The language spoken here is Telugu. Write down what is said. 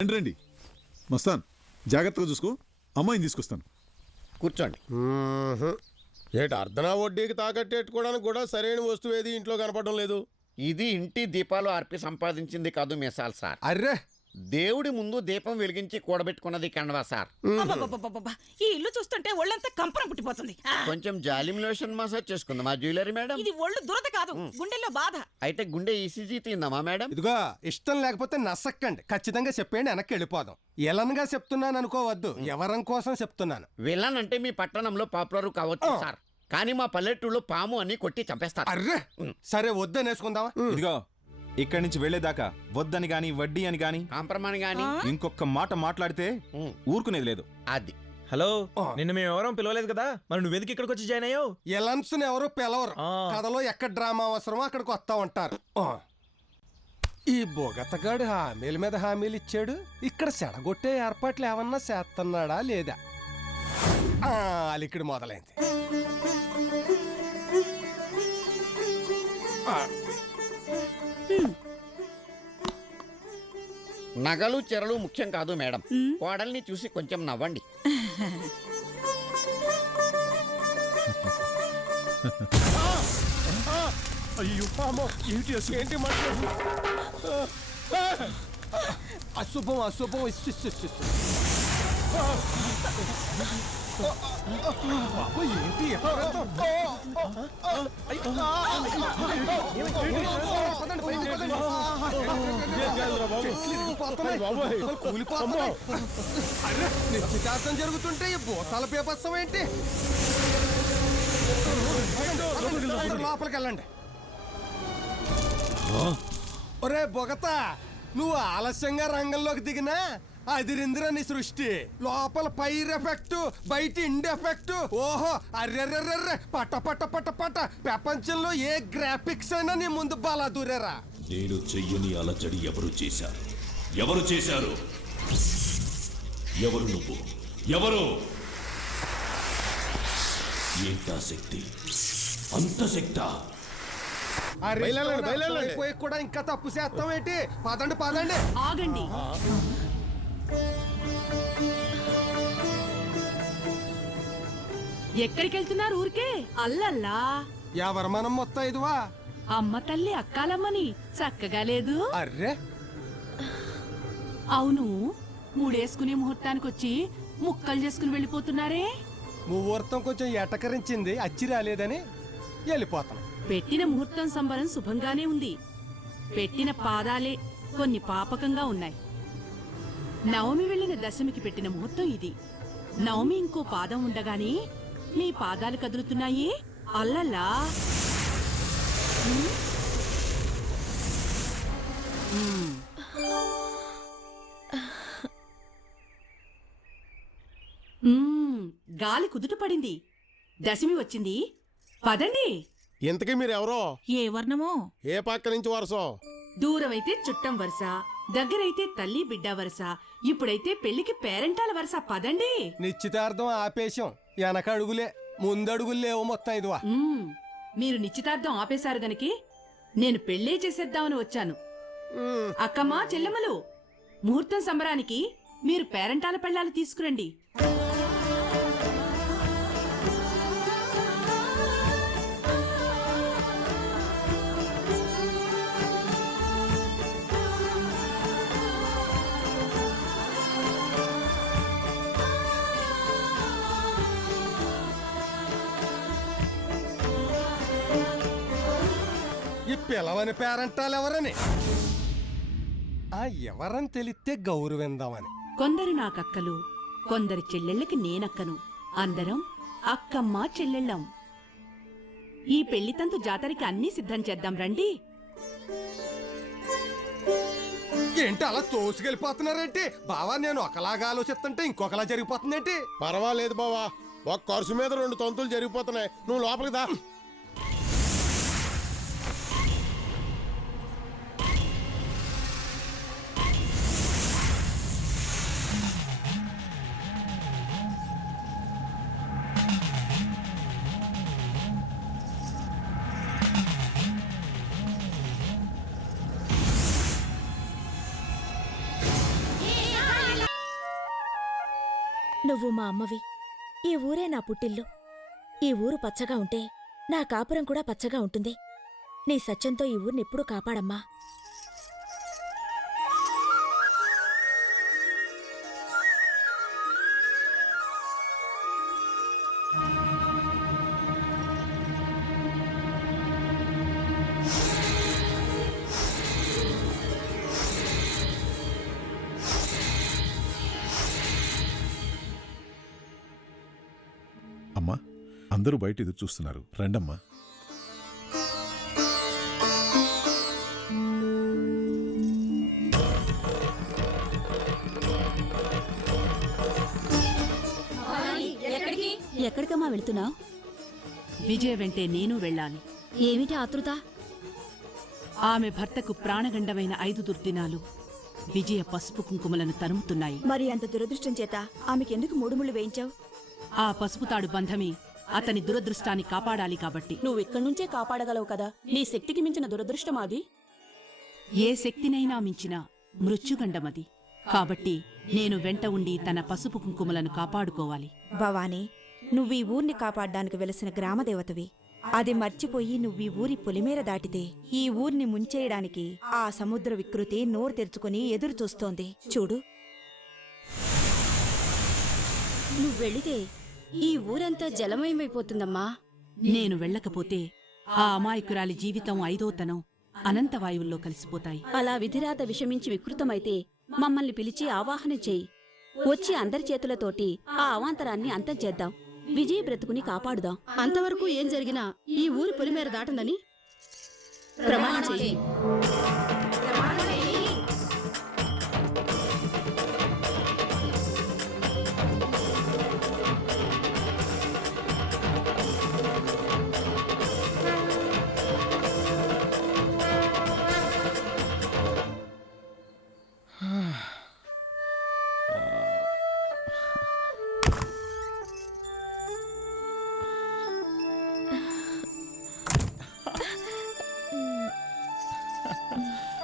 రండి రండి మస్తాన్, జాగ్రత్తగా చూసుకో. అమ్మాయిని తీసుకొస్తాను. కూర్చోండి. ఏటి అర్ధనా వడ్డీకి తాకట్టేట్టుకోవడానికి కూడా సరైన వస్తువు ఏది ఇంట్లో కనపడడం లేదు. ఇది ఇంటి దీపాలు అర్పి సంపాదించింది కాదు మిసాల్ సార్. అర్రే, దేవుడి ముందు దీపం వెలిగించి కూడబెట్టుకున్నది కండవా సార్. అబ్బబ్బబ్బబ్బబ్బ! ఈ ఇల్లు చూస్తుంటే ఒళ్ళంతా కంపరం పుట్టిపోతుంది. కొంచెం జాలిం లోషన్ మసాజ్ చేసుకుందామా జ్యువెలరీ మేడం? ఇది ఒళ్ళు దురద కాదు, గుండెల్లో బాధ. అయితే గుండె ఈసీజీ తీందామా మేడం? ఇదిగో ఇష్టం లేకపోతే నసక్కండి, ఖచ్చితంగా చెప్పేయండి, వెనక్కి వెళ్ళిపోదాం. ఎలన్గా చెప్తున్నాను అనుకోవద్దు, ఎవరం కోసం చెప్తున్నాను. విలన్ అంటే మీ పట్టణంలో పాపులర్ కావచ్చు సార్, కానీ మా పల్లెటూరులో పాము అని కొట్టి చంపేస్తారు. అర్రే, సరే వద్దని వేసుకుందామా? ఇదిగో ఇక్కడి నుంచి వెళ్లేదాకా వద్దని గాని వడ్డీ అని గాని కాంప్రమాణ్ గాని ఇంకొక మాట మాట్లాడితే ఊరుకునేది లేదు. అది హలో, నిన్ను మేము ఎవరో పిలవలేదు కదా, మరి నువ్వెందుకు ఇక్కడికి వచ్చి జాయిన్ అయ్యావు? ఎలన్స్ ఎవరు పిలవరు, కథలో ఎక్కడ డ్రామా అవసరమో అక్కడికి వస్తా ఉంటారు. ఈ బొగతగాడు హామీల మీద హామీలు ఇచ్చాడు, ఇక్కడ చెడగొట్టే ఏర్పాట్లు ఏమన్నా చేస్తున్నాడా లేదా? అలికిడి మొదలైంది. నగలు చెరలు ముఖ్యం కాదు మేడం, కోడల్ని చూసి కొంచెం నవ్వండి. ఏంటి మాట్లాడు? అశుభం అశుభం. ఏంటి నిశ్చితార్థం జరుగుతుంటే ఈ భూతాల పేపత్సం ఏంటి? లోపలికి వెళ్ళండి. ఒరే బొగత, నువ్వు ఆలస్యంగా రంగంలోకి దిగినా అదిరిందిరా నీ సృష్టి. లోపల పైర్ ఎఫెక్ట్, బయట ఇండి ఎఫెక్ట్. ఓహో, అర్రెర్రెర్రె, పట పట పట పట. ప్రపంచంలో ఏ గ్రాఫిక్స్ అయినా నీ ముందు బాలా దూరేరా. నేను చెయ్యని అలజడి ఎవరు చేశారు? ఎవరు చేశారు? ఎవరు నువ్వు? ఎవరు? ఏంటా శక్తి? అంత శక్తా? అయిపోయి కూడా ఇంకా తప్పు చేస్తాం ఏంటి? పదండి పదండి. ఆగండి. ఎక్కడికి వెళ్తున్నారు? ఊరికే అల్లల్లా. ఎవరు మనం మొత్తం ఇదివా? అమ్మ తల్లి అక్కాలమ్మని చక్కగా లేదు. అర్రే, అవును, మూడేసుకునే ముహూర్తానికి వచ్చి ముక్కలు చేసుకుని వెళ్ళిపోతున్నారే. ముహూర్తం కొంచెం ఎటకరించింది, అచ్చి రాలేదని వెళ్ళిపోతాం. పెట్టిన ముహూర్తం సంబరం శుభంగానే ఉంది, పెట్టిన పాదాలే కొన్ని పాపకంగా ఉన్నాయి. నవమి వెళ్ళిన దశమికి పెట్టిన ముహూర్తం ఇది. నవమి ఇంకో పాదం ఉండగానే మీ పాదాలు కదులుతున్నాయి. అల్లల్లా. గాలి కుదుట పడింది, దశమి వచ్చింది, పదండి. ఇంతకీ మీరు ఎవరో? ఏ వర్ణమో? ఏ పక్క నుంచి వరసో? దూరమైతే చుట్టం వరుస, దగ్గరైతే తల్లి బిడ్డ వరుస, ఇప్పుడైతే పెళ్లికి పేరెంటాల వరుస. పదండి. నిశ్చితార్థం ఆపేశం, వెనక అడుగులే, ముందడుగులేవో మొత్తం ఇదివా. మీరు నిశ్చితార్థం ఆపేశారు గనికి నేను పెళ్లే చేసేద్దామని వచ్చాను. అక్కమ్మా చెల్లెమ్మలు, ముహూర్తం సంబరానికి మీరు పేరెంటాల పెళ్ళాలు తీసుకురండి. ఈ పిలవని పేరంటాలు ఎవరని? ఎవరని తెలిస్తే గౌరవిందామని. కొందరు నాకక్కలు, కొందరి చెల్లెళ్ళకి నేనక్కను, అందరం అక్కమ్మ చెల్లెళ్ళం. ఈ పెళ్లితంతు జాతరకి అన్నీ సిద్ధం చేద్దాం రండి. ఏంటి అలా తోసుకెళ్ళిపోతున్నారేంటి? బావా, నేను ఒకలాగా ఆలోచిస్తుంటే ఇంకొకలా జరిగిపోతుందేంటి? పర్వాలేదు బావా, ఒక ఖర్చు మీద 2 తంతులు జరిగిపోతున్నాయి. నువ్వు లోపలికి దా. నువ్వు మా అమ్మవి. ఈ ఊరే నా పుట్టిల్లు. ఈ ఊరు పచ్చగా ఉంటే నా కాపురం కూడా పచ్చగా ఉంటుంది. నీ సత్యంతో ఈ ఊరినెప్పుడూ కాపాడమ్మా. అమ్మా, అందరూ బయట ఎదురు చూస్తున్నారు, రండమ్మా. ఎక్కడికమ్మా వెళ్తున్నావు? విజయ వెంటే నేను వెళ్ళాలి. ఏమిటి ఆతృత? ఆమె భర్తకు ప్రాణగండమైన 5 దుర్దినాలు విజయ పసుపు కుంకుమలను తరుముతున్నాయి. మరి అంత దురదృష్టం చేత ఆమెకెందుకు 3 ముళ్ళు వేయించావు? ఆ పసుపుతాడు బంధమే అతని దురదృష్టాన్ని కాపాడాలి కాబట్టి. నువ్విక్కడి నుంచే కాపాడగలవు కదా. నీ శక్తికి మించిన దురదృష్టం అది. ఏ శక్తినైనా మించిన మృత్యుగండమది. కాబట్టి నేను వెంట ఉండి తన పసుపు కుంకుమలను కాపాడుకోవాలి. భవానీ, నువ్వీ ఊర్ని కాపాడ్డానికి వెలసిన గ్రామదేవతవి. అది మర్చిపోయి నువ్వీ ఊరి పొలిమేర దాటితే ఈ ఊర్ని ముంచేయడానికి ఆ సముద్ర వికృతి నోరు తెరుచుకుని ఎదురు చూస్తోంది. చూడు, నువ్వెళితే ఈ ఊరంతా జలమయమైపోతుందమ్మా. నేను వెళ్ళకపోతే ఆ అమాయకురాలి జీవితం 5వ తనం అనంతవాయువుల్లో కలిసిపోతాయి. అలా విధిరాత విషమించి వికృతమైతే మమ్మల్ని పిలిచి ఆవాహన చేయి. వచ్చి అందరి చేతులతోటి ఆ అవాంతరాన్ని అంతం చేద్దాం. విజయ బ్రతుకుని కాపాడుదాం. అంతవరకు ఏం జరిగినా ఈ ఊరి పొలిమేర దాటనని ప్రమాణం చేయి.